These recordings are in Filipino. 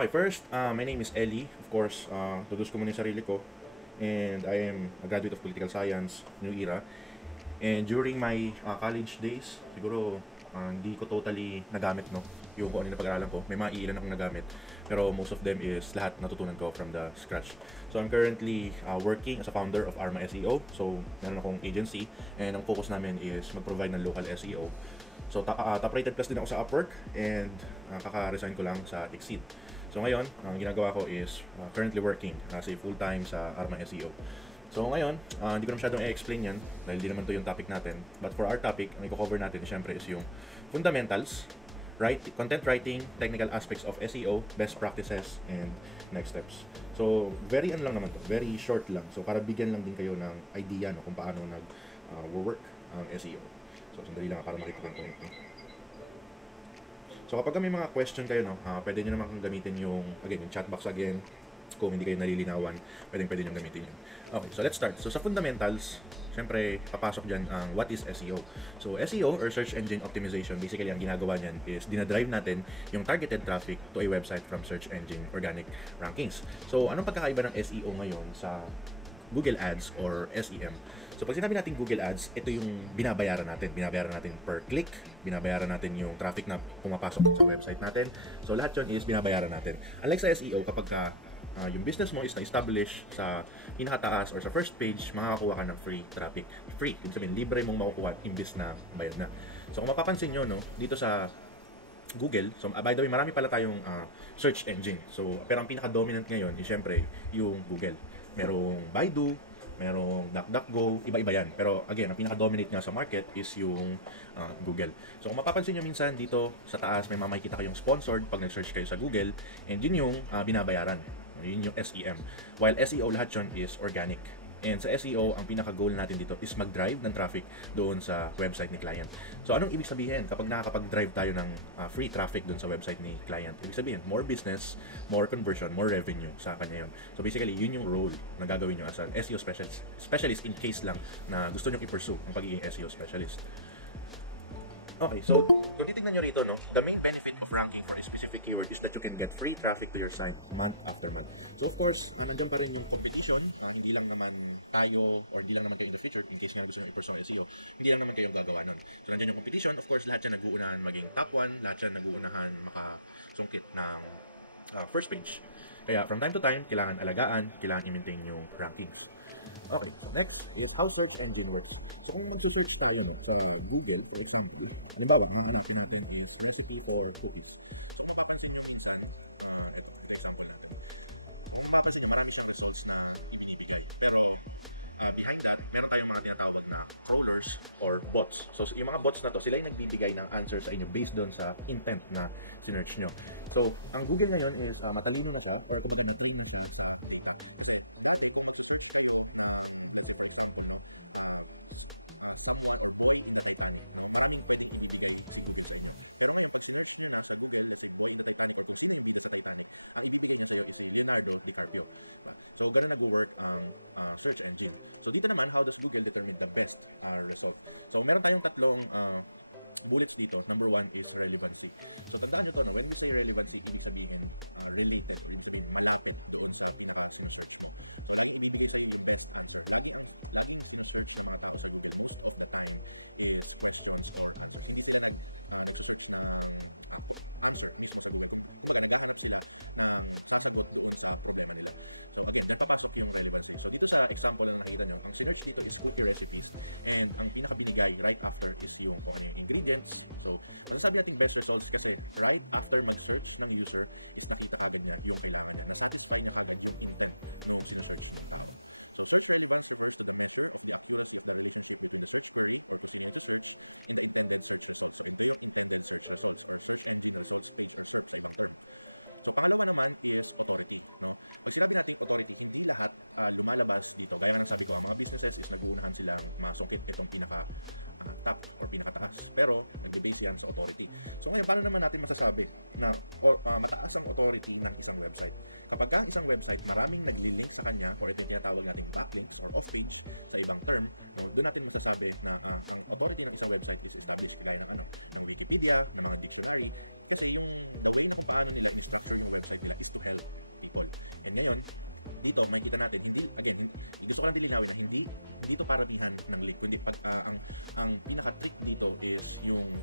Okay, first, my name is Ellie. Of course, introduce ko muna yung sarili ko. And I am a graduate of Political Science, New Era. And during my college days, siguro hindi ko totally nagamit, no, yung kung ano yung pag-aralan ko. May mga ilan akong nagamit. Pero most of them is lahat natutunan ko from the scratch. So I'm currently working as a founder of Arma SEO. So meron akong agency and ang focus namin is mag-provide ng local SEO. So top-rated plus din ako sa Upwork and kaka-resign ko lang sa Exceed. So ngayon, ang ginagawa ko is currently working as a full-time sa Arma SEO. So ngayon, hindi ko na masyadong i-explain yan dahil di naman to yung topic natin. But for our topic, ang i-cover natin syempre is yung fundamentals, content writing, technical aspects of SEO, best practices, and next steps. So very lang naman to, very short lang. So para bigyan lang din kayo ng idea, no, kung paano nag-work ang SEO. So sandali lang para makita ko yung point. So kapag may mga question kayo, no, pwede nyo naman gamitin yung chat box again. Kung hindi kayo nalilinawan, pwede nyo gamitin yun. Okay, so let's start. So sa fundamentals, syempre papasok dyan ang what is SEO. So SEO or Search Engine Optimization, basically ang ginagawa nyan is dinadrive natin yung targeted traffic to a website from search engine organic rankings. So anong pagkakaiba ng SEO ngayon sa Google Ads or SEM? So pag sinabi natin Google Ads, ito yung binabayaran natin. Binabayaran natin per click, binabayaran natin yung traffic na pumapasok sa website natin. So lahat yun is binabayaran natin. Unlike sa SEO, kapag yung business mo is na-establish sa pinakataas or sa first page, makakakuha ka ng free traffic. Free, ibig sabihin, libre mong makukuha imbis na bayad na. So kung mapapansin nyo, no, dito sa Google, so by the way, marami pala tayong search engine. So, pero ang pinaka-dominant ngayon is syempre yung Google. Merong Baidu, merong DuckDuckGo, iba-iba yan. Pero again, ang pinaka-dominate nga sa market is yung Google. So kung mapapansin nyo minsan dito sa taas, may makikita kayong sponsored pag nag-search kayo sa Google, and yun yung binabayaran. Yun yung SEM. While SEO, lahat yun is organic. And sa SEO, ang pinaka-goal natin dito is mag-drive ng traffic doon sa website ni client. So anong ibig sabihin kapag nakakapag-drive tayo ng free traffic doon sa website ni client? Ibig sabihin, more business, more conversion, more revenue sa kanya yun. So basically, yun yung role na gagawin nyo as an SEO specialist in case lang na gusto nyo i-pursue ang pagiging SEO specialist. Okay, so kung titignan nyo rito, no, the main benefit of ranking for a specific keyword is that you can get free traffic to your site month after month. So of course, nandiyan pa rin yung competition, hindi lang naman tayo or hindi lang naman kayo in the future, in case nga gusto nyo i-pursue SEO, hindi lang naman kayo ang gagawa nun. So nandiyan yung competition, of course, lahat yan nag-uunahan maging top 1, lahat yan nag-uunahan makasungkit ng first page. Kaya from time to time, kailangan alagaan, kailangan i-maintain yung rankings. Okay, so next is how search engine works. So kung magso-search tayo, no, sa Google, for example, halimbawa, ang hanapin natin is recipe for cookies. So kung mapapansin nyo minsan, ito example natin. So kung mapapansin nyo, marami siyang results na ibinibigay. Pero behind that, meron tayong mga tinatawag na crawlers or bots. So yung mga bots na to, sila yung nagbibigay ng answer sa inyo based doon sa intent na sinearch nyo. So ang Google ngayon is matalino na siya or kumbaga na-train na siya sa data. Kasi dati kung magso-search kayo ng, let's say for example, no, someone or boy in the Titanic, no, maraming pwedeng ibibigay si Google sa inyo. Pero ngayon pag sinearch niyo na sa Google, let's say boy in the Titanic or kung sino yung bida sa Titanic, ang ibibigay niya sa iyo is si Leonardo DiCaprio. So ganun nagwo-work ang search engine. So dito naman, how does Google determine the best result? So meron tayong tatlong bullets dito. Number 1 is relevancy. So tandaan nyo to, no? When we say relevancy, ibig sabihin related or ibig sabihin malapit doon sa pinaka sinesearch mo. So laging ibibigay sa iyo yung best answer. Laging sinesearch ng mga tao sa Google most of the time is questions or answers. Hindi sila nagso-search ng answer mismo sa Google. Kumbaga naghahanap sila ng sasagot doon sa problema nila. So again, dyan papasok yung relevancy. So dito sa example na nakikita nyo, ang sinearch dito is cookie recipes and ang pinaka binigay right after is yung kung ano yung ingredients. So masasabi nating best results kasi right after mag-search ng user is nakita kagad niya yung kailangan niya. Na-satisfy niya kagad yung intent nung sinesearch ng tao. So search relevance refers to the measure of the accuracy of the relationship between the search query or kung sino yung to search in the intended search results. So ito yung intended search results or search engine results page or SERP sa ibang term. So pangalawa naman is authority, no? Pag sinabi nating authority, hindi lahat lumalabas dito. Gaya nga ng sabi ko, ang mga businesses is nag-uunahan silang masungkit itong pinaka top or pinakataas. Pero nagbe-base yan sa authority. So ngayon, paano naman natin masasabi na mataas ang authority ng isang website? Kapag ang isang website maraming nagli-link sa kanya, or ito yung tinatawag nating backlinks or off-page sa ibang term, no, doon natin masasabi na ang authority ng isang website is established, kagaya ng Wikipedia, ng mga dictionary, kasi the way na kung paano nila in-structure yung website nila is to help people. And ngayon, dito makikita natin, gusto ko lang dilinawin na hindi to paramihan ng link, kundi ang pinaka-trick dito is yung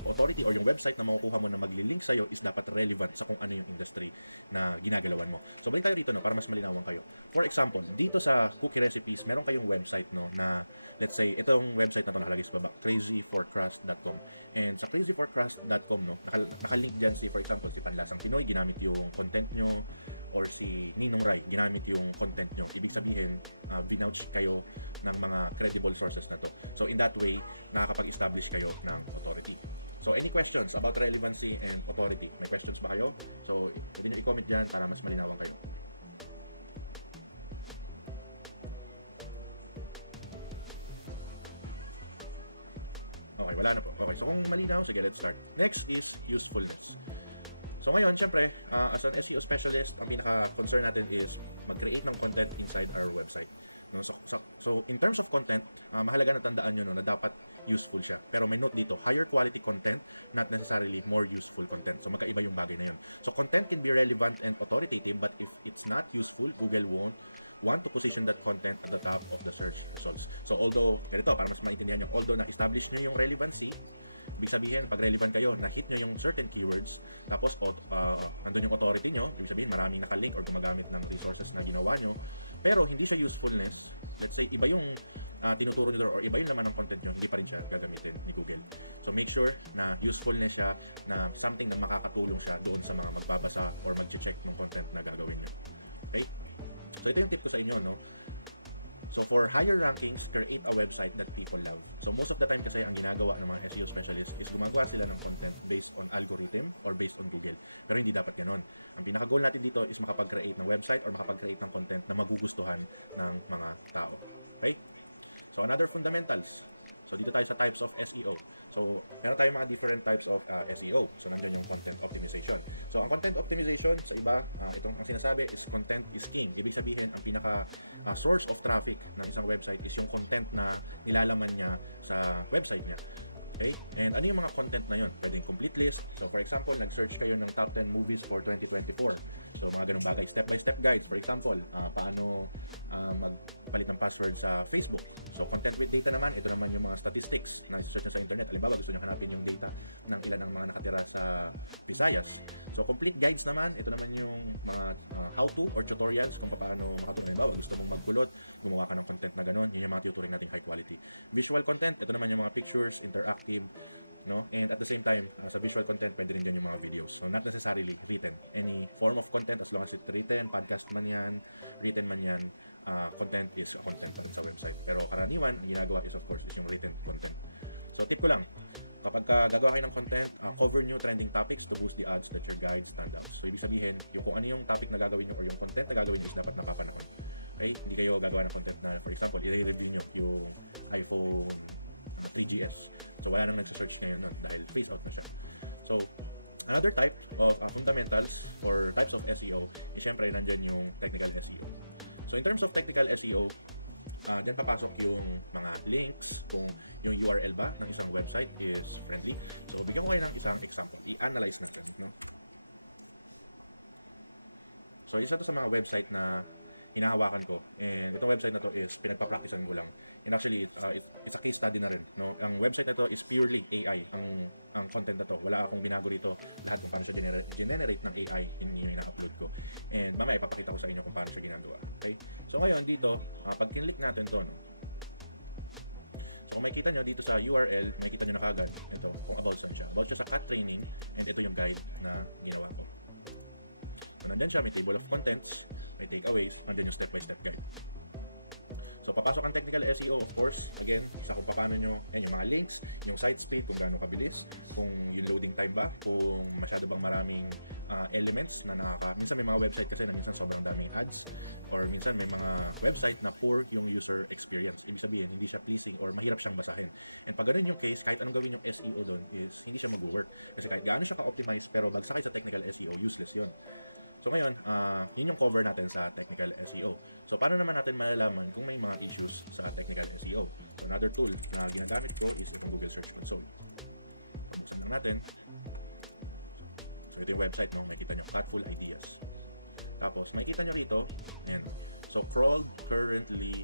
authority or yung website na makukuha mo na magli-link sa'yo is dapat relevant sa kung ano yung industry na ginagalawan mo. So balik tayo rito, no, para mas malinawan kayo. For example, dito sa Cookie Recipes, meron kayong website, no, na let's say itong website na to nakalagay sa baba, crazyforcrust.com. And sa crazyforcrust.com, no, nakalink dyan for example, si Panlasang Pinoy, ginamit yung content nyo, or si Ninong Rai, ginamit yung content nyo. Ibig sabihin, vinouch kayo ng mga credible sources na to. So in that way, nakakapag-establish kayo ng authority. So any questions about relevancy and authority? May questions ba kayo? So pwede nyo i-comment dyan para mas malinawan kayo. Okay, wala na po. Okay, so kung malinaw, sige, let's start. Next is usefulness. So ngayon, syempre, as an SEO specialist, ang pinaka-concern natin is mag-create ng content inside our website. No? So in terms of content, mahalaga na tandaan nyo, no, na dapat useful siya. Pero may note dito, higher quality content, not necessarily more useful content. So magkaiba yung bagay na yun. So content can be relevant and authoritative, but if it's not useful, Google won't want to position that content at the top of the search results. So although, ganito, para mas maintindihan nyo, although na-establish nyo yung relevancy, ibig sabihin, pag relevant kayo, na-hit nyo yung certain keywords, tapos nandun yung authority nyo, ibig sabihin, maraming nakalink or gumagamit ng resources na ginawa nyo, pero hindi siya usefulness, let's say, iba yung tinuturo nyo or iba yung laman ng content nyo, hindi pa rin siya gagamitin ni Google. So make sure na usefulness siya, na something na makakatulong siya doon sa mga magbabasa or mag-check ng content na gagawin nyo. Okay? So ito yung tip ko sa inyo, no? So for higher rankings, create a website that people love. So most of the time kasi ang ginagawa ng mga SEO specialists is gumagawa sila ng content based on algorithm or based on Google. Pero hindi dapat ganoon. Ang pinaka-goal natin dito is makapag-create ng website or makapag-create ng content na magugustuhan ng mga tao. Okay? So another fundamentals. So dito tayo sa types of SEO. So meron tayong mga different types of SEO. So nandiyan yung content optimization. So ang content optimization sa iba, itong ang sinasabi is content is king. Ibig sabihin, ang pinaka source of traffic ng isang website is yung content na nilalaman niya sa website niya. Okay? And ano yung mga content na yun? Pwedeng complete list. So for example, nag-search kayo ng top 10 movies for 2024. So mga ganung bagay. Step-by-step guides. For example, paano magpalit ng password sa Facebook. So content with data naman, ito naman yung mga statistics na i-search nyo sa internet. Halimbawa, gusto nyo hanapin yung data ng ilan ang mga nakatira sa Visayas. So complete guides naman, ito naman yung mga how-to or tutorials kung paano makatulong. Halimbawa, gusto mong magkulot, gumawa ka ng content na gano'n. Yun yung mga tuturing nating high quality. Visual content, ito naman yung mga pictures, interactive, no? And at the same time, sa visual content, pwede rin dyan yung mga videos. So not necessarily written. Any form of content, as long as it's written, podcast man yan, written man yan, content is content pa rin sa website. Pero karaniwan, ang ginagawa is of course is yung written content. So tip ko lang, kapag gagawa kayo ng content, cover new trending topics to boost the odds that your guide stand out. So ibig sabihin, yung kung ano yung topic na gagawin nyo or yung content na gagawin nyo is dapat napapanahon. Okay? Hindi kayo gagawa ng content na, for example, i-review nyo yung iPhone 3GS. So wala nang nagsa-search ngayon nun dahil phase out na siya. So another type of fundamentals or types of SEO is syempre nandyan yung technical SEO. So in terms of technical SEO, dyan papasok yung mga links, kung yung URL ba ng isang website is friendly. So bigyan ko kayo ng isang example. I-analyze natin, no? So isa to sa mga website na hinahawakan ko, and itong website na to is pinagpa-practicean ko lang. And actually it's a case study na rin, no? Ang website na to is purely AI ang content na to. Wala akong binago rito. Lahat kung paano siya generate ng AI yung ina-upload ko. And mamaya ipapakita ko sa inyo kung paano siya ginagawa. Okay? So ngayon dito, pag kinlik natin to, no? So kung makikita nyo dito sa URL, makikita nyo na kagad ito kung about saan siya. About siya sa cat training, and ito yung guide na ginawa ko. So nandyan siya, may table of contents, may takeaways, nandyan yung step-by-step guide. So So, papasok ang technical SEO, of course. Again, sa kung paano nyo, yung mga links, yung site speed, kung gaano kabilis, kung yung loading time ba, kung masyado bang maraming elements na minsan may mga website kasi na minsan sobrang daming ads, or minsan may mga website na poor yung user experience. Ibig sabihin, hindi siya pleasing or mahirap siyang basahin. And pag ganun yung case, kahit anong gawin yung SEO doon is hindi siya mag-work. Kasi kahit gaano siya ka-optimize, pero bagsak sa technical SEO, useless yon. So ngayon, yun yung cover natin sa technical SEO. So paano naman natin malalaman kung may mga issues sa technical SEO? So another tool na ginagamit ko is itong Google Search Console. Pabuksan lang natin. So ito yung website, no? Makikita nyo, Catful Ideas. Tapos, makikita nyo rito, ayan. So, crawled, currently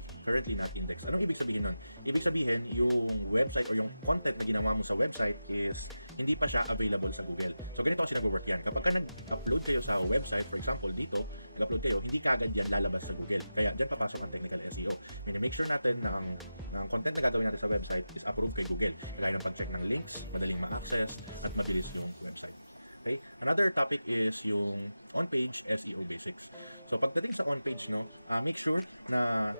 not indexed. Anong ibig sabihin nun? Ibig sabihin, yung website or yung content na ginawa mo sa website is hindi pa siya available sa Google. So, ganito kasi nag-work yan. Kapag ka nag-upload kayo sa website, for example, dito, nag-upload kayo, hindi kagad yan lalabas sa Google. Kaya, dyan papasok ang technical SEO. Make sure natin na ang content na gagawin natin sa website is approved kay Google. Kagaya ng pag-check ng links, madaling ma-access, at mabilis yung website. Okay? Another topic is yung on-page SEO basics. So pagdating sa on-page, no, make sure na,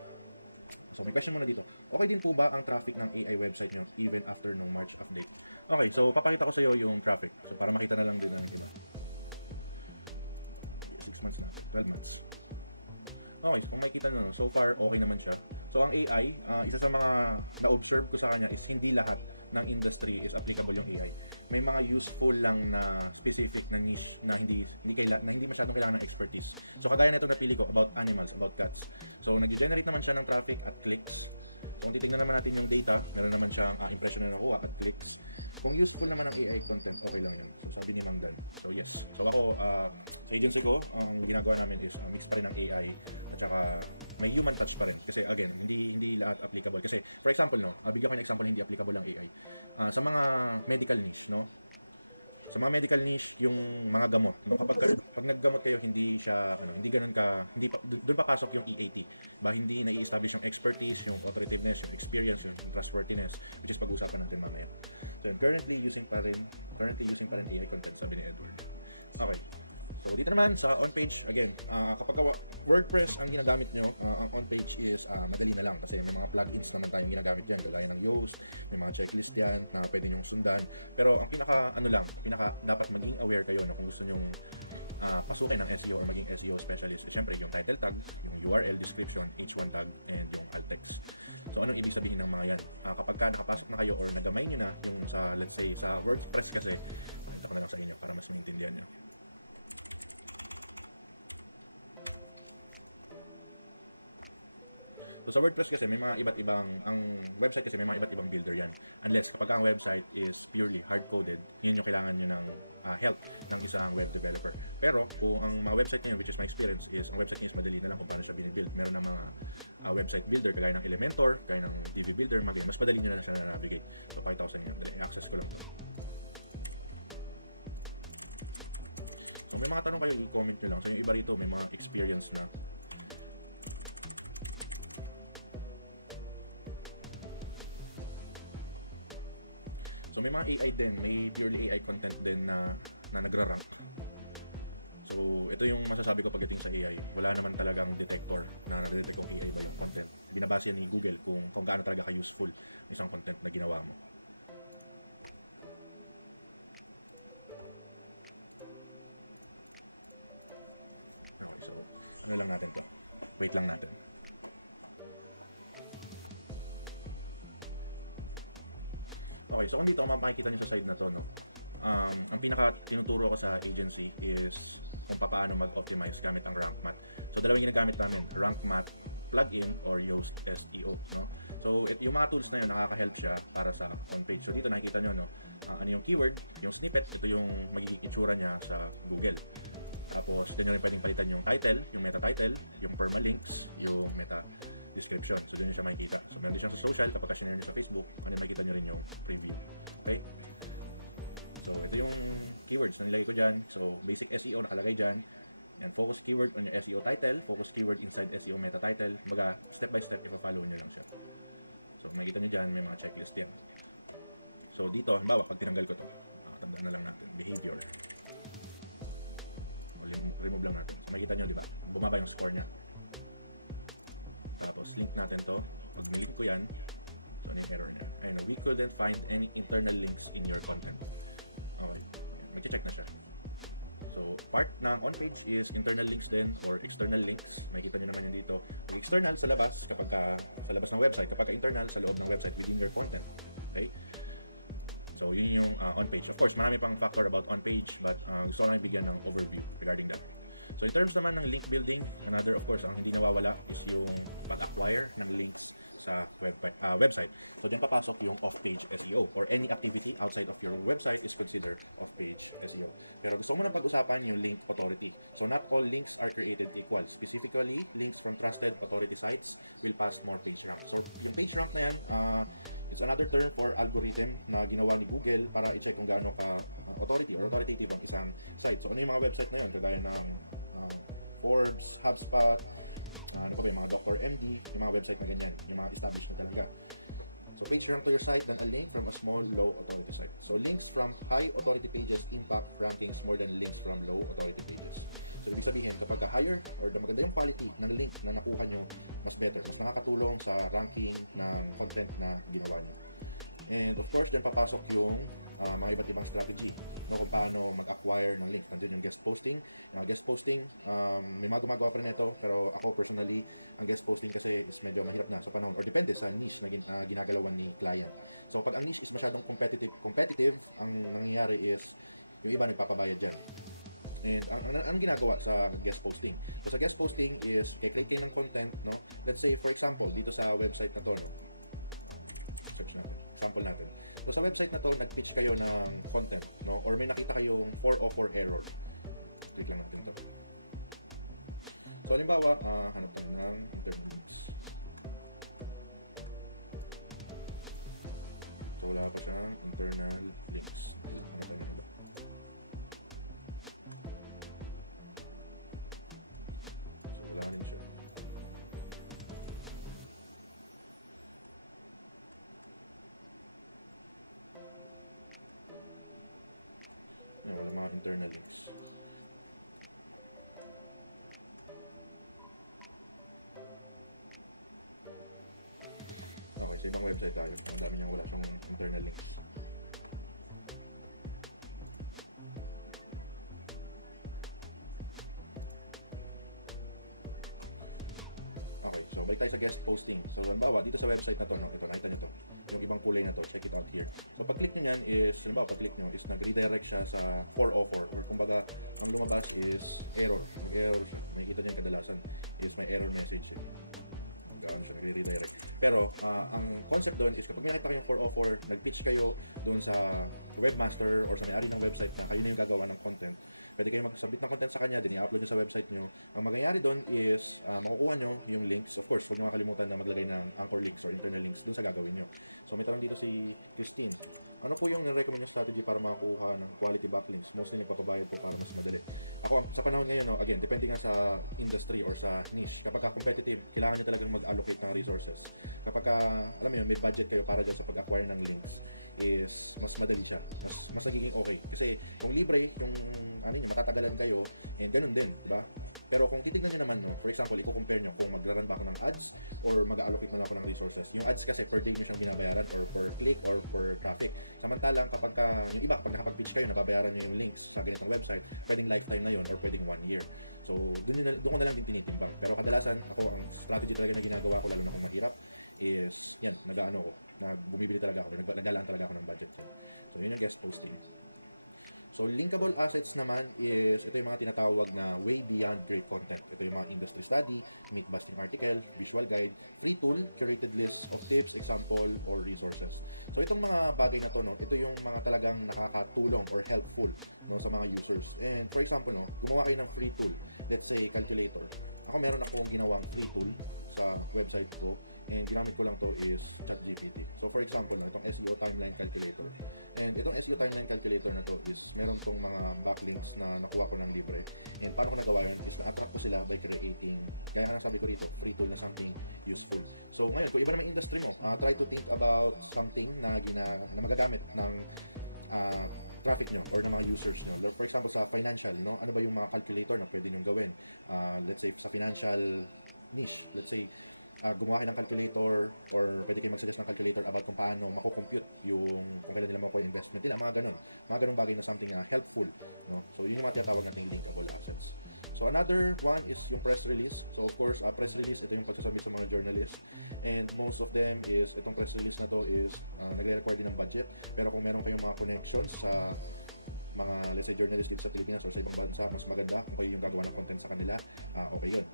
so may question muna dito. Okay din po ba ang traffic ng AI website nyo even after nung March update? Okay, so papakita ko sa iyo yung traffic. So para makita na lang din ng iba. 6 months natin, 12 months. Okay, so kung makikita nyo, so far okay naman siya. So ang AI, isa sa mga na-observe ko sa kanya is hindi lahat ng industry is applicable yung AI. May mga useful lang na specific na niche na hindi masyadong kailangan ng expertise. So kagaya nito napili ko about animals, about cats. So nag-generate naman siya ng traffic at clicks. So kung titingnan naman natin yung data, meron naman siyang impression na nakuha at clicks. Kung useful naman ang AI content, okay lang yun. So sabi ni Mang Dan. So yes. So ako, sa agency ko, ang ginagawa namin is mix pa rin ng AI at saka may human touch pa rin. Kasi again, hindi lahat applicable. Kasi for example, no, bigyan ko ng example hindi applicable ang AI. Sa mga medical niche, no? Sa mga medical niche, yung mga gamot, no, pag naggamot kayo, hindi siya hindi ganoon ka, hindi pa doon papasok yung EAT. Hindi na-i-establish yung expertise, yung authoritativeness, yung experience, yung trustworthiness, which is pag-uusapan natin mamaya. So, currently using pa rin AI content, sabi ni Edward. Okay. So, dito naman sa on-page, again, kapag WordPress ang ginagamit nyo, ang on-page is madali na lang kasi may mga plugins naman tayong ginagamit yan, kagaya ng Yoast, may mga checklist yan na pwede nyong sundan. Pero ang pinaka dapat maging aware kayo na kung gusto nyong pasukin ng SEO or maging SEO specialist, syempre yung title tag, yung URL description, H1 tag, and yung alt text. So anong ibig sabihin ng mga yan? Kapag ka nakapasok na kayo or nagamay nyo na yung sa, let's say, sa WordPress kasi, pakita ko na lang sa inyo para mas maintindihan nyo. So sa WordPress kasi may mga iba't ibang, ang website kasi may mga iba't ibang builder yan. Unless kapag ang website is purely hard-coded, yun yung kailangan nyo ng help ng isang web developer. Pero kung ang mga website niyo, which is my experience, is ang website niyo is madali na lang kung paano siya binibuild. Meron ng mga website builder kagaya ng Elementor, kagaya ng DV Builder, mas madali nyo na siya na navigate. So pakita ko sa inyo, dali, i-access ko lang to. So may mga tanong kayo, i-comment nyo lang. So yung iba rito, may mga experience na. So may mga AI din, may purely AI content din na nagra-rank. So ito yung masasabi ko pagdating sa AI. Wala naman talagang detector na na-detect kung AI ba yung content. Binabase ni Google kung gaano talaga ka-useful isang content na ginawa mo. Okay, so ano lang natin to. Wait lang natin. Okay, so kung dito makikita nyo sa side na to, no, ang pinaka tinuturo ko sa agency is kung paano mag-optimize gamit ang Rank Math. So dalawang ginagamit namin, Rank Math plugin or Yoast SEO, no. So yung mga tools na yun nakaka-help siya para sa on-page. So dito nakikita nyo, no, ano yung keyword, yung snippet, ito yung magiging itsura niya sa Google. Tapos din nyo rin pwedeng palitan yung title, yung meta title, yung permalinks, yung meta description. So, doon nyo siya makikita. So, meron din siyang sa social. Kapag ka-share nyo sa Facebook, makikita nyo rin yung preview. Okay? So, ito yung keywords na nilagay ko dyan. So, basic SEO nakalagay dyan. And focus keyword on your SEO title. Focus keyword inside SEO meta title. Kumbaga, step by step, ipa-follow nyo lang siya. So, makikita nyo dyan, may mga checklist yan. So, dito, halimbawa, pag tinanggal ko to, tandaan na lang natin, behavior. O, remove lang natin. So, makikita nyo, di ba? Bumaba yung score niya. Tapos, link natin to. Pag nilink ko yan, so ano yung error niya? Ayun, we couldn't find any internal links in your content. Okay, mag-check na siya. So, part ng on-page is internal links din or external links. Makikita nyo naman yun dito. Pag external, sa labas, kapag sa labas ng website. Kapag internal, sa loob ng website, within your content. Okay? So, yun yung on-page. Of course, marami pang factor about on-page, but gusto ko lang ibigyan ng overview regarding that. So, in terms naman ng link building, another, of course, ang hindi nawawala is yung pag-acquire ng links sa website. So, dyan papasok yung off-page SEO or any activity outside of your website is considered off-page SEO. Pero gusto ko muna pag-usapan yung link authority. So, not all links are created equal. Specifically, links from trusted authority sites will pass more page rank. So, yung page rank na yan, it's another term for algorithm na ginawa ni Google para i-check kung gaano ka authority or authoritative ang isang site. So, ano yung mga website na yun? Kagaya ng Forbes, HubSpot, ano pa ba yung mga Dr. MD, yung mga website na ganyan, yung mga established na talaga. So, page rank to your site than a link from a small, low authority site. So, links from high authority pages impact rankings more than links from low authority pages. So, ibig sabihin, kapag higher or maganda yung quality ng link na nakuha nyo, mas better, mas nakakatulong sa ranking ng content na ginawa nyo. And of course, dyan papasok yung mga iba't ibang strategy, no, kung paano mag-acquire ng links. Nandiyan yung guest posting. Yung guest posting, may mga gumagawa pa rin ito, pero ako personally, ang guest posting kasi is medyo mahirap na sa panahon, or depende sa niche na ginagalawan ni client. So, pag ang niche is masyadong competitive, ang nangyayari is, yung iba nagpapabayad dyan. And ang ginagawa sa guest posting? So, sa guest posting is, create kayo ng content, no? Let's say, for example, dito sa website na to, no? Search natin. Example natin. So, sa website na to, nag-pitch kayo ng content, no? Or may nakita kayong 404 error. Click lang natin to. So, halimbawa, hanap tayo ng internal links. So, wala pa siyang internal links. Hanap tayo ng iba. So, wala rin siya. Wala mga internal links. Okay, sa ibang website tayo. Ang dami niyang wala siyang internal links. Okay, so balik tayo sa guest posting. So, halimbawa, dito sa website na to, no? Ito, nakita nyo to. Yung ibang kulay na to, check it out here. So, pag-click nyo yan is, halimbawa, pag-click nyo is nag-redirect siya sa 404 or kumbaga, ang lumabas is error. Mag-error siya. Makikita nyo yung kadalasan is may error message. Gaano siya, nag-redirect. Pero, ang concept doon is kapag may nakita kayong 404, nag-pitch kayo doon sa webmaster or sa may-ari ng website na kayo na yung gagawa ng content, pwede kayo mag-submit ng content sa kanya, din i-upload nyo sa website nyo. Ang mangyayari doon is, makukuha nyo yung links. Of course, huwag nyo makalimutan na maglagay ng anchor links or internal links doon sa gagawin nyo. So, may tanong dito si Christine. Ano po yung nire-recommend yung strategy para makakuha ng quality backlinks? Mostly nagpapabayad po para mas madali. Ako, sa panahon ngayon, no, again, depende nga sa industry or sa niche. Kapag competitive, kailangan nyo talagang mag-allocate ng resources. Kapag, alam mo yun, may budget kayo para dyan sa pag-acquire ng links, is mas madali siya. Mas nagiging okay. Kasi kung libre, yung ano nyo, matatagalan kayo, and ganun din, di ba? Pero kung titignan nyo naman, no, for example, i-compare nyo kung mag-run ba ako ng ads or mag-allocate na lang ako ng resources. Yung ads kasi per day nyo siyang binabayaran or per click or per traffic. Samantalang kapag yung iba, kapag nakapag-pitch kayo, nababayaran nyo yung links sa ganitong website, pwedeng lifetime na yun or pwedeng 1 year. So, doon ko na lang din tinitimbang. Pero kadalasan, ako, ang strategy talaga na ginagawa ko, lalo na kung mahirap, is, yan, bumibili talaga ako, nagalaan talaga ako ng budget yan. So, yun yung guest posting. So, linkable assets naman is, ito yung mga tinatawag na way beyond great content. Ito yung mga industry study, myth-busting article, visual guide, free tool, curated list of tips, example, or resources. So, itong mga bagay na to, no, ito yung mga talagang nakakatulong or helpful, no, sa mga users. And for example, no, gumawa kayo ng free tool. Let's say, calculator. Ako meron akong ginawang free tool sa website ko. And ginamit ko lang to is ChatGPT. So for example, no, itong SEO timeline calculator. And itong SEO timeline calculator na to is meron tong mga backlinks na nakuha ko ng libre. And paano ko nagawa yun is na-attract ko sila by creating, kaya nga sabi ko rito, free tool na something useful. So ngayon, kung iba naman industry mo, try to think about something na magagamit ng traffic nyo or ng mga users nyo. For example, sa financial, no, ano ba yung mga calculator na pwede nyo gawin? Let's say sa financial niche, let's say gumawa kayo ng calculator or pwede kayo mag-suggest ng calculator about kung paano mako-compute yung kung kailan nila makuha yung investment nila, mga ganun bagay na something helpful, no? So yun yung mga tinatawag nating linkable assets. So another one is yung press release. So of course, press release, ito yung pagsasubmit sa mga journalists, and most of them is itong press release na to is nagre-require din ng budget. Pero kung meron kayong mga connections sa mga, let's say, journalists dito sa Pilipinas or sa ibang bansa, mas maganda kung kayo yung gagawa ng content sa kanila, okay yun.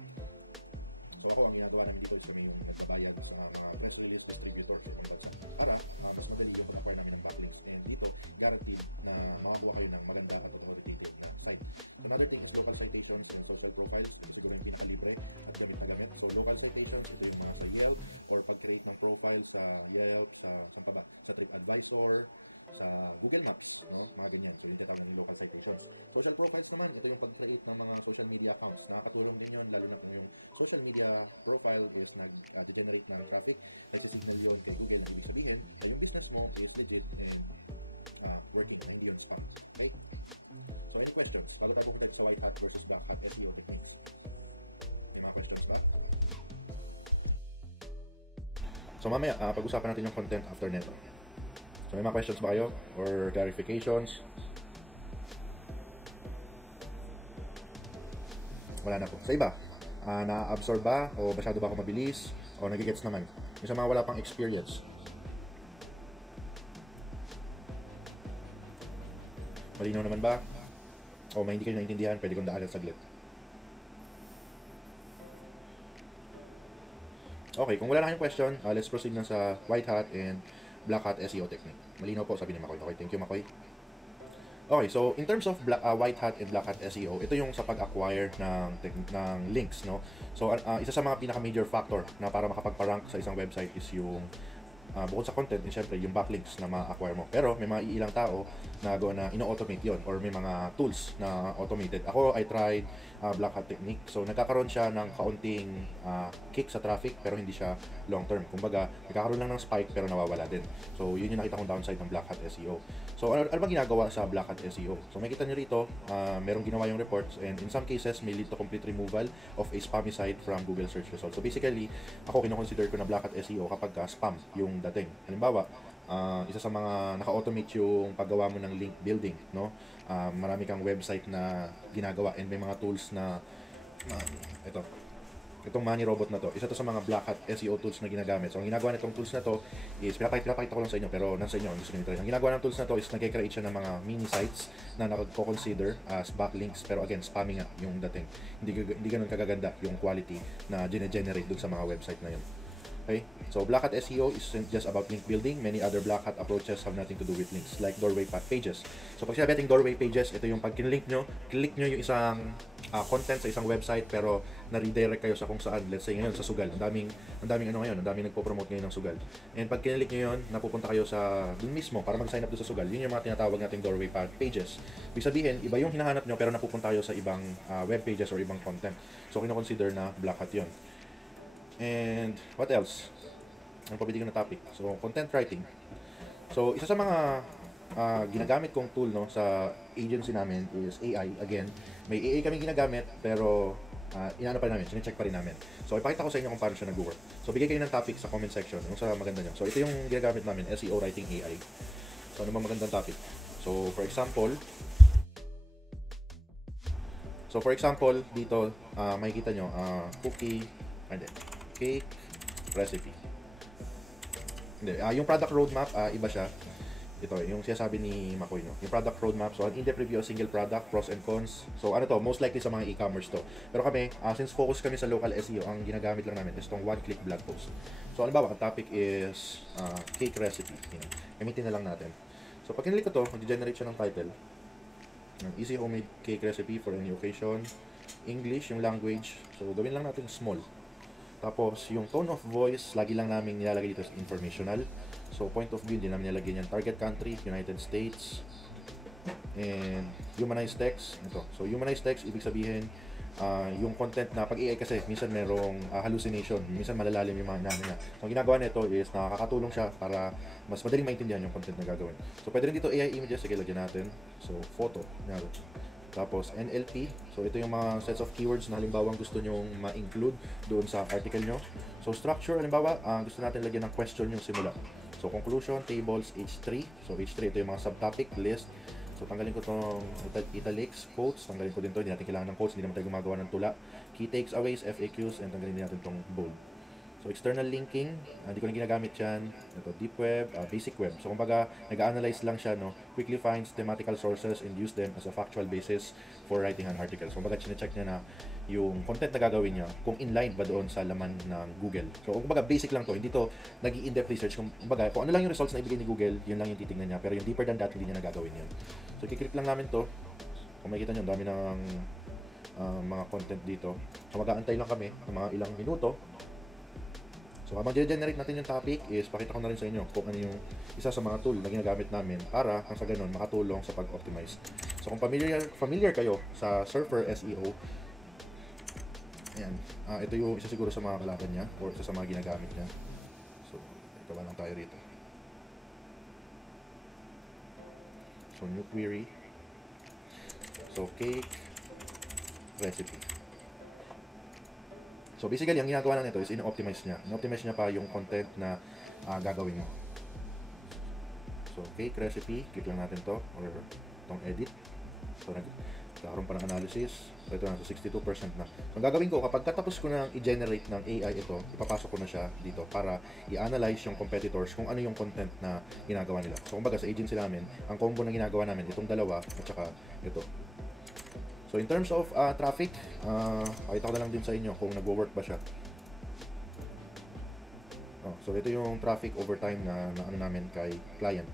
So ako, ang ginagawa namin dito is kami yung nagbabayad sa mga press release distributor sa ibang bansa para mas madali yung pag-acquire namin ng backlinks. And dito, guaranteed na makakuha kayo ng maganda at authoritative na site. So another thing is local citations and social profiles. Ito siguro yung pinakalibre at gamit na gamit. So local citations, ito yung mga sa Yelp or pag-create ng profile sa Yelp, saan pa ba? Sa TripAdvisor, sa Google Maps, no? Mga ganyan. So, yung tinatawag ng local citations. Social profiles naman, ito yung pag-create ng mga social media accounts. Nakakatulong din yon, lalo na kung yung social media profile is nag-generate ng traffic. Nagsisignal yon kay Google na ibig sabihin na yung business mo is legit and working, na hindi yun spam. Okay? So, any questions? Bago tayo pupunta sa white hat versus black hat SEO techniques. May mga questions ba? So, mamaya, pag-usapan natin yung content after neto. So, may mga questions ba kayo? Or clarifications? Wala na po. Sa iba, na-absorb ba? O masyado ba ako mabilis? O nagigets naman? Yung sa mga wala pang experience. Malinaw naman ba? O may hindi kayo naintindihan, pwede kong daanan saglit. Okay, kung wala na kayong question, let's proceed na sa white hat and black hat SEO technique. Malinaw po, sabi ni Makoy. Okay, thank you, Makoy. Okay, so in terms of white hat and black hat SEO, ito yung sa pag-acquire ng links, no? So isa sa mga pinaka-major factor na para makapagpa-rank sa isang website is yung bukod sa content, syempre yung backlinks na ma-acquire mo. Pero may mga ilang tao na ino-automate yon or may mga tools na automated. Ako, I tried black hat technique. So nagkakaroon siya ng kaunting kick sa traffic pero hindi siya long term. Kumbaga, nagkakaroon lang ng spike pero nawawala din. So yun yung nakita kong downside ng black hat SEO. So ano bang ginagawa sa black hat SEO? So makikita nyo rito, merong ginawa yung reports, and in some cases may lead to complete removal of a spammy site from Google search results. So basically, ako kino-consider ko na black hat SEO kapag spam yung dating. Halimbawa, isa sa mga naka-automate yung paggawa mo ng link building, no? Marami kang website na ginagawa and may mga tools na itong Money Robot na to, isa to sa mga black hat SEO tools na ginagamit. So ang ginagawa nitong tools na to is pinapakita ko lang sa inyo, pero nasa inyo, gusto niyo try. Ang ginagawa ng tools na to is nagke-create siya ng mga mini sites na nako-consider as backlinks, pero again, spamming nga yung dating. Hindi ganoon kagaganda yung quality na generate dun sa mga website na yun. Okay? So black hat SEO isn't just about link building. Many other black hat approaches have nothing to do with links, like doorway pages. So pag sinabi natin doorway pages, ito yung pag click nyo yung isang content sa isang website pero na-redirect kayo sa kung saan. Let's say ngayon sa sugal. Ang daming ngayon, ang daming nagpo-promote ngayon ng sugal. And pag kinlik nyo yun, napupunta kayo sa dun mismo para mag-sign up doon sa sugal. Yun yung mga tinatawag nating doorway pages. Ibig sabihin, iba yung hinahanap nyo pero napupunta kayo sa ibang web pages or ibang content. So kino-consider na black hat yun. And what else? Ang pabili ko na topic. So, content writing. So, isa sa mga ginagamit kong tool, no, sa agency namin is AI. Again, may AI kami ginagamit pero inaano pa rin namin, sinecheck pa rin namin. So, ipakita ko sa inyo kung paano siya nag-work. So, bigay kayo ng topic sa comment section yung sa maganda nyo. So, ito yung ginagamit namin, SEO writing AI. So, ano ba magandang topic? So, for example, dito, makikita nyo, cake recipe. Hindi, yung product roadmap, iba siya. Ito, yung sinasabi ni Makoy, no? Yung product roadmap, so an in-depth review of single product, pros and cons. So ano to, most likely sa mga e-commerce to. Pero kami, since focus kami sa local SEO, ang ginagamit lang namin is itong one-click blog post. So ano ba, ang topic is cake recipe. Gamitin na lang natin. So pag kinlik ko to, mag-generate siya ng title. Easy homemade cake recipe for any occasion. English, yung language. So gawin lang natin small. Tapos, yung tone of voice, lagi lang namin nilalagay dito sa informational. So, point of view, hindi namin nilalagay yan. Target country, United States. And humanized text. Ito. So, humanized text, ibig sabihin, yung content na pag AI kasi, minsan merong hallucination. Minsan malalalim yung mga namin na. So, ang ginagawa nito is nakakatulong siya para mas madaling maintindihan yung content na gagawin. So, pwede rin dito AI images. Sige, lagyan natin. So, photo. Tapos NLP, so ito yung mga sets of keywords na halimbawa gusto nyong ma-include doon sa article nyo. So structure, halimbawa gusto natin lagyan ng question yung simula. So conclusion, tables, H3. So H3, ito yung mga subtopic, list. So tanggalin ko itong italics, quotes, tanggalin ko din to, hindi natin kailangan ng quotes, hindi naman tayo gumagawa ng tula. Key takeaways, FAQs, and tanggalin din natin itong bold. So external linking, hindi ko na ginagamit yan. Ito, deep web, basic web. So kumbaga, nag-analyze lang siya, no? Quickly finds thematical sources and use them as a factual basis for writing an article. So kumbaga, chinecheck niya na yung content na gagawin niya, kung inline ba doon sa laman ng Google. So kumbaga, basic lang to. Hindi to nag-i-in-depth research. Kumbaga, kung ano lang yung results na ibigay ni Google, yun lang yung titingnan niya. Pero yung deeper than that, hindi niya nagagawin yun. So kiklik lang namin to. Kung makikita niyo, dami ng mga content dito. So mag-aantay lang kami ng mga ilang minuto. So, habang generate natin yung topic is pakita ko na rin sa inyo kung ano yung isa sa mga tool na ginagamit namin para kung sa ganun makatulong sa pag-optimize. So, kung familiar kayo sa Surfer SEO, ayan, ito yung isa siguro sa mga kalaban niya or isa sa mga ginagamit niya. So, ikaw lang tayo rito. So, new query. So, cake recipe. So basically, ang ginagawa na nito is in-optimize niya. In-optimize niya pa yung content na gagawin mo. So, cake recipe, click lang natin to or itong edit. So, nagkaroon pa ng analysis. So, ito na, so 62% na. So, ang gagawin ko, kapag katapos ko na i-generate ng AI ito, ipapasok ko na siya dito para i-analyze yung competitors kung ano yung content na ginagawa nila. So, kumbaga sa agency namin, ang combo na ginagawa namin, itong dalawa at saka ito. So in terms of traffic, pakita ko na lang din sa inyo kung nagwo-work ba siya. So ito yung traffic over time na ano namin kay client.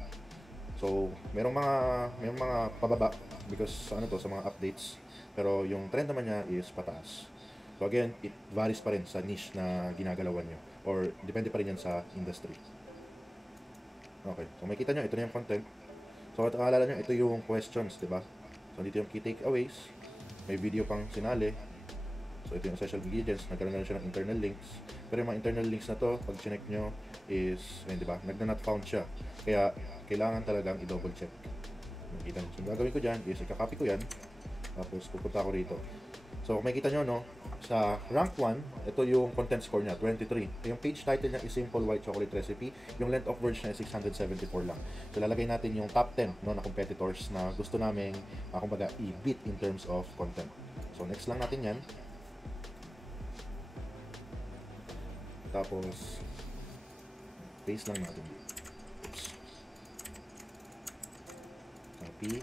So merong mga pababa because ano to sa mga updates, pero yung trend naman niya is pataas. So again, it varies pa rin sa niche na ginagalawan nyo or depende pa rin yan sa industry. Okay, so makikita nyo, ito na yung content. So at alala nyo, ito yung questions, di ba? So dito yung key takeaways. May video pang sinali. So ito yung essential ingredients. Nagkaroon na siya ng internal links. Pero yung mga internal links na to, pag chinek nyo is, ayun, diba, nag-not found siya. Kaya kailangan talagang i-double check. Makikita nyo. So gagawin ko dyan is ikakopy ko yan. Tapos pupunta ko rito. So kung makikita nyo, no, sa rank 1, ito yung content score niya, 23. Yung page title niya is Simple White Chocolate Recipe. Yung length of words niya is 674 lang. So lalagay natin yung top 10, no, na competitors na gusto namin, kumbaga, i-beat in terms of content. So next lang natin yan. Tapos paste lang natin. Oops. Copy.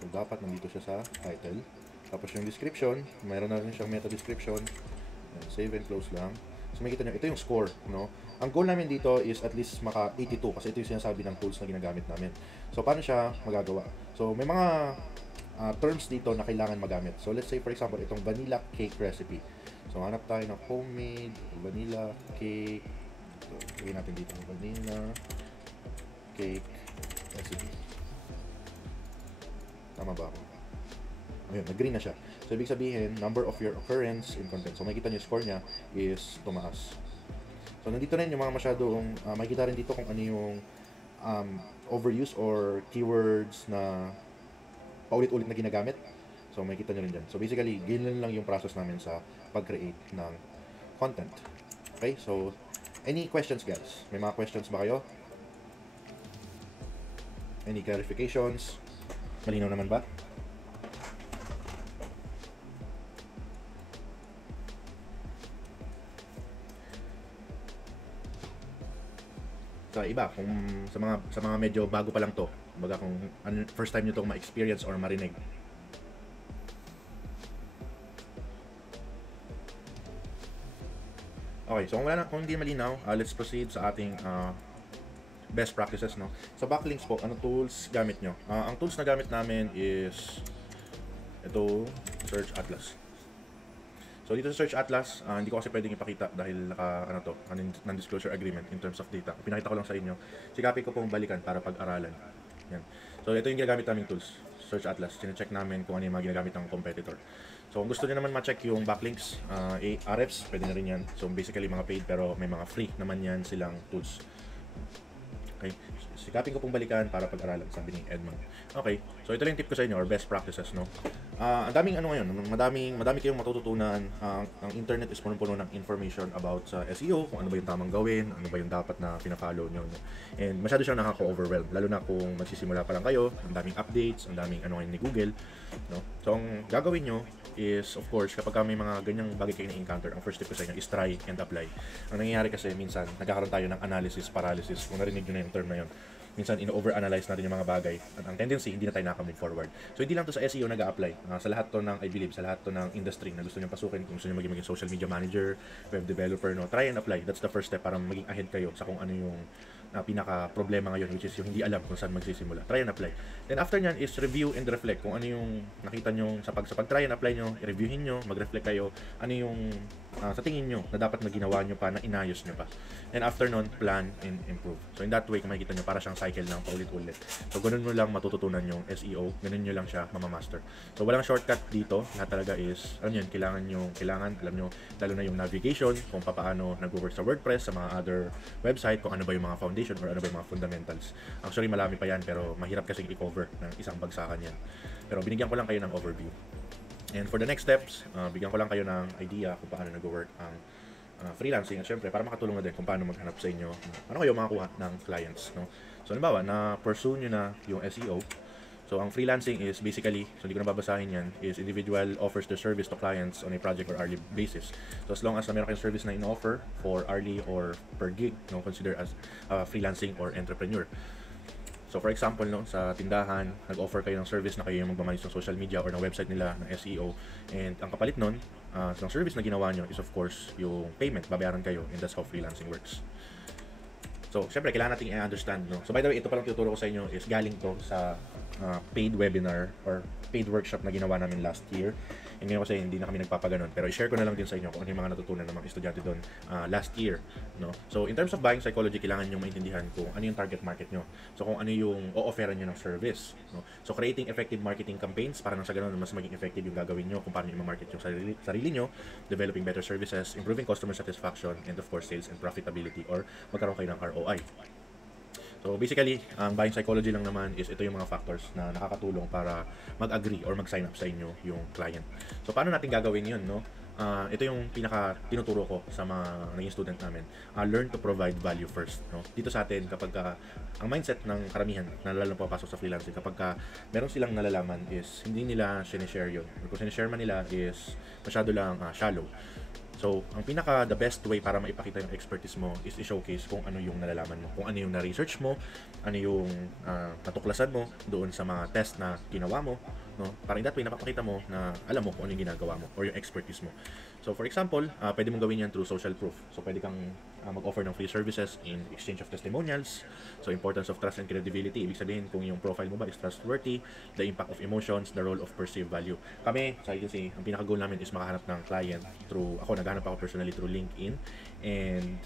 So, dapat nandito siya sa title. Tapos yung description, mayroon na rin siyang meta description. Save and close lang. So, makikita nyo, ito yung score, no? Ang goal namin dito is at least maka 82 kasi ito yung sinasabi ng tools na ginagamit namin. So, paano siya magagawa? So, may mga terms dito na kailangan magamit. So, let's say, for example, itong vanilla cake recipe. So, hanap tayo ng homemade vanilla cake. So, gawin natin dito ng vanilla cake recipe. Tama ba ako? Ayun, nag-green na siya. So, ibig sabihin, number of your occurrence in content. So, makikita niyo score niya is tumaas. So, nandito rin yung mga masyadong, makikita rin dito kung ano yung overuse or keywords na paulit-ulit na ginagamit. So, makikita nyo rin dyan. So, basically, ganyan lang yung process namin sa pag-create ng content. Okay? So, any questions, guys? May mga questions ba kayo? Any clarifications? Malinaw naman ba? So, iba kung sa mga medyo bago pa lang to, kumbaga kung first time niyo tong ma-experience or marinig. Okay, so kung hindi malinaw, let's proceed sa ating best practices, no? Sa backlinks po, ano tools gamit nyo? Ang tools na gamit namin is ito, Search Atlas. So dito sa Search Atlas, hindi ko kasi pwedeng ipakita dahil non-disclosure agreement in terms of data. Pinakita ko lang sa inyo. Sikapin ko pong balikan para pag-aralan. Yan. So ito yung ginagamit naming tools, Search Atlas. Chine-check namin kung ano yung mga ginagamit ng competitor. So kung gusto niyo naman ma-check yung backlinks, Ahrefs, pwede na rin yan. So basically mga paid pero may mga free naman yan silang tools. Okay? Sikapin ko pong balikan para pag-aralan, sabi ni Edmond. Okay, so ito lang yung tip ko sa inyo, or best practices, no? Ang daming ano ngayon, madami kayong matututunan. Ang internet is puno-puno ng information about sa SEO, kung ano ba yung tamang gawin, ano ba yung dapat na pina-follow nyo, no? And masyado siyang nakaka-overwhelm, lalo na kung magsisimula pa lang kayo, ang daming updates, ang daming ano ngayon ni Google, no? So ang gagawin nyo is, of course, kapag may mga ganyang bagay kayo na-encounter, ang first tip ko sa inyo is try and apply. Ang nangyayari kasi minsan, nagkakaroon tayo ng analysis paralysis, kung narinig nyo na yung term na yun. Minsan, in-over-analyze natin yung mga bagay. At ang tendency, hindi na tayo naka-move forward. So, hindi lang to sa SEO nag-a-apply. Sa lahat to ng, I believe, sa lahat to ng industry na gusto nyo pasukin, kung gusto nyo maging social media manager, web developer, no, try and apply. That's the first step para maging ahead kayo sa kung ano yung pinaka-problema ngayon, which is yung hindi alam kung saan magsisimula. Try and apply. Then after nyan is review and reflect. Kung ano yung nakita nyo sa pag-try and apply nyo, i-reviewin nyo, mag-reflect kayo, ano yung sa tingin nyo na dapat na ginawa nyo pa, na inayos nyo pa. And after nun, plan and improve. So in that way, kung makikita nyo, para siyang cycle ng paulit-ulit. So ganun mo lang matututunan yung SEO, ganun nyo lang siya mamamaster. So walang shortcut dito, lahat talaga is, alam nyo, kailangan, alam nyo, lalo na yung navigation, kung paano nag-work sa WordPress, sa mga other website, kung ano ba yung mga foundation or ano ba yung mga fundamentals. Actually, marami pa yan, pero mahirap kasing i-cover ng isang bagsakan yan. Pero binigyan ko lang kayo ng overview. And for the next steps, bigyan ko lang kayo ng idea kung paano nag-work ang freelancing, at syempre para makatulong na din kung paano maghanap sa inyo, ano kayo makakuha ng clients, no? So halimbawa, na-pursue nyo na yung SEO. So ang freelancing is basically, so hindi ko na babasahin yan, is individual offers their service to clients on a project or hourly basis. So as long as meron kayong service na in-offer for hourly or per gig, no, consider as freelancing or entrepreneur. So for example, no, sa tindahan, nag-offer kayo ng service na kayo yung magmamanage ng social media or ng website nila, ng SEO, and ang kapalit nun, ng service na ginawa nyo is of course yung payment, babayaran kayo, and that's how freelancing works. So, syempre, kailangan natin i-understand, no? So, by the way, ito palang tuturo ko sa inyo is galing to sa paid webinar or paid workshop na ginawa namin last year. And ngayon kasi hindi na kami nagpapaganon. Pero i-share ko na lang din sa inyo kung ano yung mga natutunan ng mga estudyante doon last year, no? So, in terms of buying psychology, kailangan nyo maintindihan kung ano yung target market nyo. So, kung ano yung o-offeran nyo ng service, no? So, creating effective marketing campaigns para nang sa ganun mas maging effective yung gagawin nyo, kung paano yung market yung sarili nyo, developing better services, improving customer satisfaction, and of course, sales and profitability, or magkaroon kayo ng ROI. So basically, ang buying psychology lang naman is ito yung mga factors na nakakatulong para mag-agree or mag-sign up sa inyo yung client. So paano natin gagawin yun, no? Ito yung tinuturo ko sa mga naging student namin. Learn to provide value first, no? Dito sa atin, kapag ang mindset ng karamihan na lalo papasok sa freelancing, kapag meron silang nalalaman is hindi nila sinishare yun. Or kung sinishare man nila is masyado lang shallow. So, ang the best way para maipakita yung expertise mo is i-showcase kung ano yung nalalaman mo, kung ano yung na-research mo, ano yung natuklasan mo doon sa mga test na ginawa mo, no? Para in that way, napapakita mo na alam mo kung ano yung ginagawa mo or yung expertise mo. So, for example, pwede mong gawin yan through social proof. So, pwede kang mag-offer ng free services in exchange of testimonials. So, importance of trust and credibility. Ibig sabihin, kung yung profile mo ba is trustworthy, the impact of emotions, the role of perceived value. Kami, sa agency, ang pinaka-goal namin is makahanap ng client through, naghahanap ako personally through LinkedIn and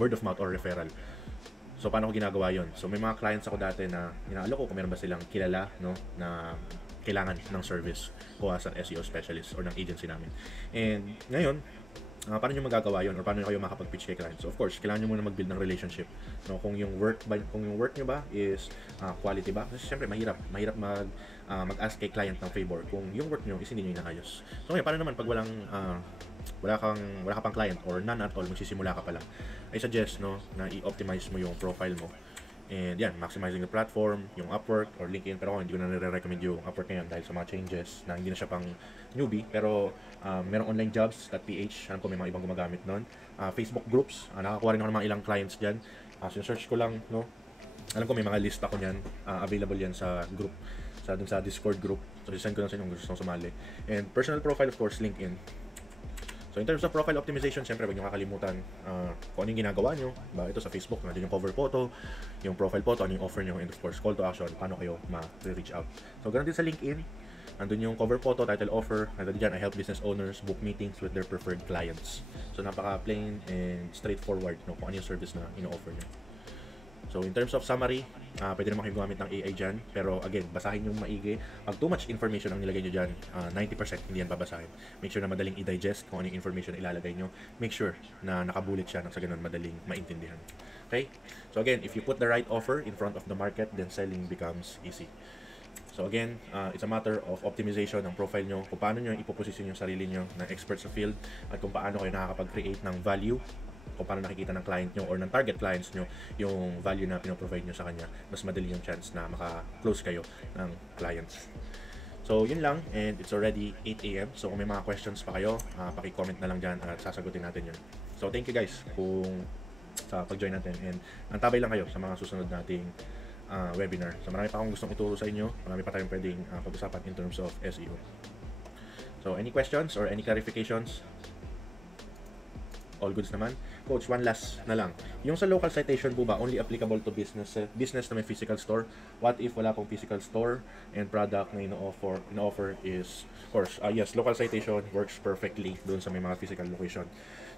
word of mouth or referral. So, paano ko ginagawa yon? So, may mga clients ako dati na inaalo ko kung meron ba silang kilala, no, na kailangan ng service ko as an SEO specialist or ng agency namin. And ngayon, paano nyo magagawa yun or paano kayo makapag-pitch kay client? So of course, kailangan nyo muna mag-build ng relationship. No, kung yung work nyo ba is quality ba? Kasi syempre mahirap mag-ask kay client ng favor kung yung work nyo is hindi nyo inaayos. So ngayon, paano naman pag wala ka pang client or none at all, magsisimula ka pa lang, I suggest, no, na i-optimize mo yung profile mo. And yan, maximizing the platform, yung Upwork or LinkedIn. Pero hindi ko na nire-recommend yung Upwork ngayon dahil sa mga changes na hindi na siya pang newbie. Pero merong onlinejobs.ph, alam ko may mga ibang gumagamit nun. Facebook groups, nakakuha rin ako ng mga ilang clients dyan. Sinesearch ko lang, no? Alam ko may mga list ako nyan, available yan sa group, dun sa Discord group. So, send ko lang sa inyo kung gusto sumali. And personal profile, of course, LinkedIn. So in terms of profile optimization, syempre huwag nyo kakalimutan kung ano yung ginagawa nyo. Ito sa Facebook, nandun yung cover photo, yung profile photo, ano yung offer nyo, and of course, call to action, paano kayo ma-reach out. So ganoon din sa LinkedIn, nandun yung cover photo, title offer, nandun dyan, I help business owners book meetings with their preferred clients. So napaka-plain and straightforward, no, kung ano yung service na ino-offer nyo. So in terms of summary, pwede naman kayo gumamit ng AI dyan. Pero again, basahin yung maigi. Pag too much information ang nilagay nyo dyan, 90% hindi yan babasahin. Make sure na madaling i-digest kung ano yung information na ilalagay nyo. Make sure na nakabulit siya nang sa ganun madaling maintindihan. Okay? So again, if you put the right offer in front of the market, then selling becomes easy. So again, it's a matter of optimization ng profile nyo, kung paano nyo ipoposition yung sarili nyo na expert sa field, at kung paano kayo nakakapag-create ng value, kung paano nakikita ng client nyo or ng target clients nyo yung value na pinoprovide nyo sa kanya, mas madali yung chance na maka-close kayo ng clients. So yun lang, and it's already 8 AM. So kung may mga questions pa kayo, paki-comment na lang dyan at sasagutin natin yun. So thank you guys kung sa pag-join natin, and antabay lang kayo sa mga susunod nating webinar. So marami pa akong gustong ituro sa inyo, marami pa tayong pwedeng pag-usapan in terms of SEO. So any questions or any clarifications? All goods naman. Coach, one last na lang. Yung sa local citation po ba, only applicable to business na may physical store? What if wala pong physical store and product na ino-offer is, of course, yes, local citation works perfectly doon sa may mga physical location.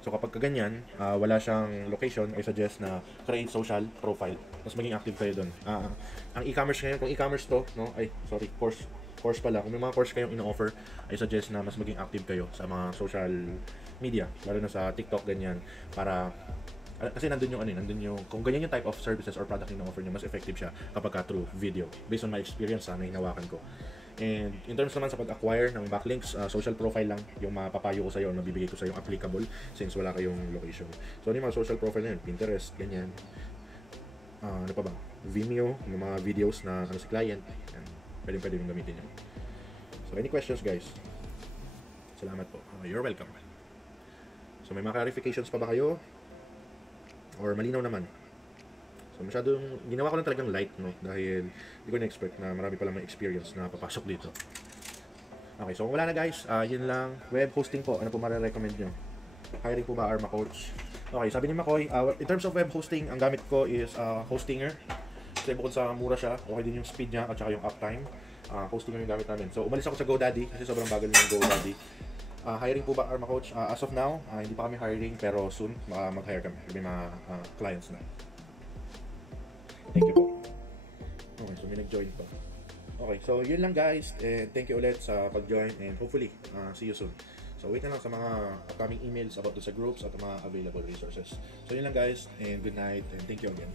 So kapag kaganyan, wala siyang location, I suggest na create social profile. Mas maging active kayo doon. Ang e-commerce ngayon, kung e-commerce to, no? Course pala. Kung may mga course kayong ino-offer, I suggest na mas maging active kayo sa mga social media, lalo na sa TikTok, ganyan, para kasi nandun yung kung ganyan yung type of services or product na offer niyo, mas effective siya kapag through video, based on my experience na hinawakan ko. And in terms naman sa pag-acquire ng backlinks, social profile lang yung mapapayo ko sa iyo, mabibigay ko sa iyo applicable since wala kayong location. So ano yung mga social profile na yun? Pinterest, ganyan, ano pa ba, Vimeo, yung mga videos na ano si client, yan, pwede yung gamitin nyo. So any questions guys? Salamat po. You're welcome. So may mga clarifications pa ba kayo? Or malinaw naman? So masyadong, ginawa ko lang talagang light, no? Dahil hindi ko na-expect na marami palang may experience na papasok dito. Okay, so kung wala na guys, yun lang. Web hosting po, ano po marirecommend nyo? Hiring po ba Arma Coach? Okay, sabi ni Makoy, in terms of web hosting, ang gamit ko is Hostinger. Kasi bukod sa mura siya, okay din yung speed niya at saka yung uptime. Hostinger yung gamit namin. So umalis ako sa GoDaddy kasi sobrang bagal ng GoDaddy. Hiring po ba Arma Coach? As of now, hindi pa kami hiring, pero soon mag-hire kami. May mga clients na. Thank you po. Okay, so may nag-join pa. Okay, so yun lang guys, and thank you ulit sa pag-join, and hopefully, see you soon. So wait na lang sa mga upcoming emails about sa groups at mga available resources. So yun lang guys, and good night, and thank you again.